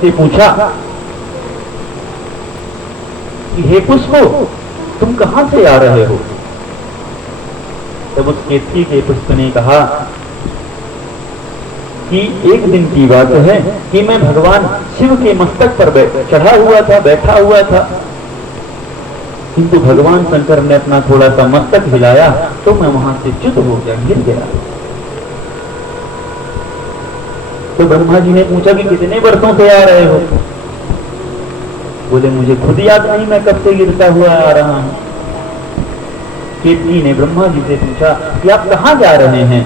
से पूछा कि हे पुष्प, तुम कहां से आ रहे हो? तब उस केतकी के पुष्प ने कहा कि एक दिन की बात है कि मैं भगवान शिव के मस्तक पर चढ़ा हुआ था, बैठा हुआ था, किंतु भगवान शंकर ने अपना थोड़ा सा मस्तक हिलाया तो मैं वहां से च्युत हो गया, गिर गया। तो ब्रह्मा जी ने पूछा कि कितने वर्षों से आ रहे हो? बोले मुझे खुद याद नहीं, मैं कब से गिरता हुआ आ रहा हूं। केतकी ने ब्रह्मा जी से पूछा कि आप कहां जा रहे हैं?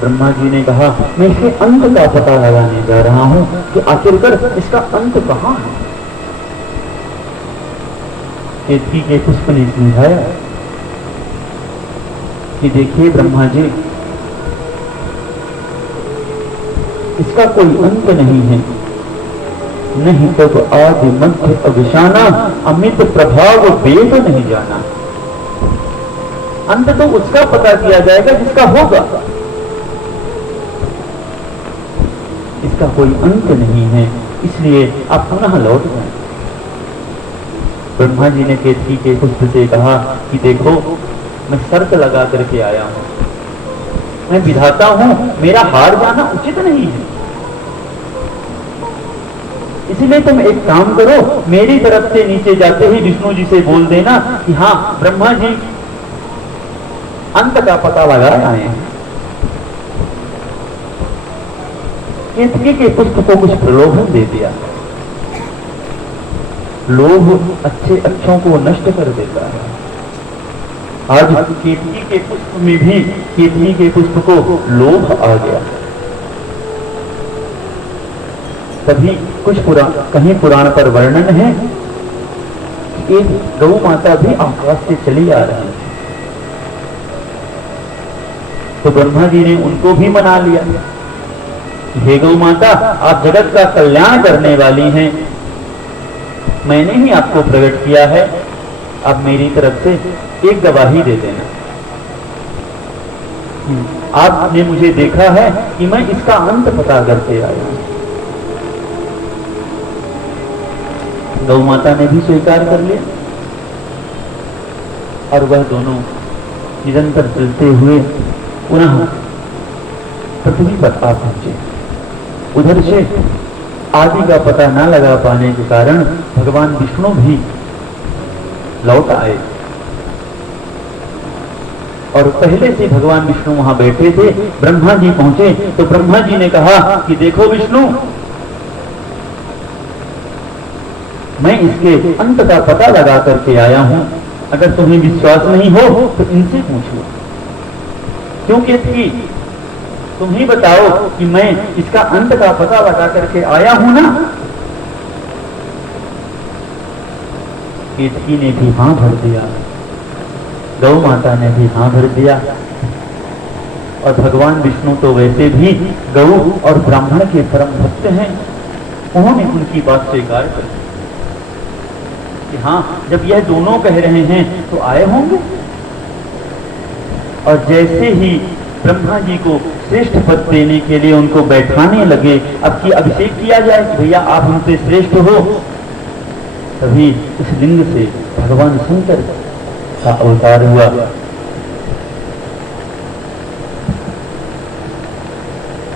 ब्रह्मा जी ने कहा मैं इसके अंत का पता लगाने जा रहा हूं कि आखिरकार इसका अंत कहां है। केतकी के पुष्प ने समझाया कि देखिए ब्रह्मा जी, इसका कोई अंत नहीं है, नहीं तब आदि मध्य अविशाना, अमित प्रभाव वेद नहीं जाना। अंत तो उसका पता किया जाएगा जिसका होगा, इसका कोई अंत नहीं है, इसलिए आप पुनः लौट जाएं। ब्रह्मा जी ने केतकी के पुष्प से कहा कि देखो मैं शर्त लगा करके आया हूं, मैं विधाता हूं, मेरा हार जाना उचित नहीं है, इसलिए तुम एक काम करो, मेरी तरफ से नीचे जाते ही विष्णु जी से बोल देना कि हाँ ब्रह्मा जी अंत का पता लगा आए हैं। केतकी के पुष्प को कुछ प्रलोभन दे दिया। लोभ अच्छे अच्छों को नष्ट कर देता है। आज केतकी के पुष्प में भी केतकी के पुष्प को लोभ आ गया। तभी कुछ कहीं पुराण पर वर्णन है कि एक गौ माता भी आकाश से चली आ रही है, तो ब्रह्मा जी ने उनको भी मना लिया। हे गौ माता, आप जगत का कल्याण करने वाली हैं, मैंने ही आपको प्रकट किया है, आप मेरी तरफ से एक गवाही दे देना। आपने मुझे देखा है कि मैं इसका अंत पता करके आया हूं। गौ माता ने भी स्वीकार कर लिया और वह दोनों निरंतर चलते हुए पुनः पृथ्वी पर आ पहुंचे। उधर से आदि का पता न लगा पाने के कारण भगवान विष्णु भी लौट आए और पहले से भगवान विष्णु वहां बैठे थे। ब्रह्मा जी पहुंचे तो ब्रह्मा जी ने कहा कि देखो विष्णु, मैं इसके अंत का पता लगा करके आया हूं, अगर तुम्हें विश्वास नहीं हो तो इनसे पूछो। क्यों केतकी, तुम ही बताओ कि मैं इसका अंत का पता लगा करके आया हूं ना? केतकी ने भी हां भर दिया, गौ माता ने भी हां भर दिया और भगवान विष्णु तो वैसे भी गौ और ब्राह्मण के परम भक्त हैं, उन्होंने उनकी बात स्वीकार कर दी कि हाँ, जब यह दोनों कह रहे हैं तो आए होंगे। और जैसे ही ब्रह्मा जी को श्रेष्ठ पद देने के लिए उनको बैठाने लगे, अब की अभिषेक किया जाए, भैया आप हमसे श्रेष्ठ हो, तभी उस लिंग से भगवान शंकर का अवतार हुआ।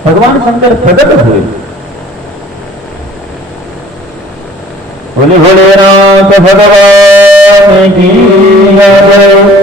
भगवान शंकर प्रकट हुए। बोले भोलेनाथ भगवान की जय।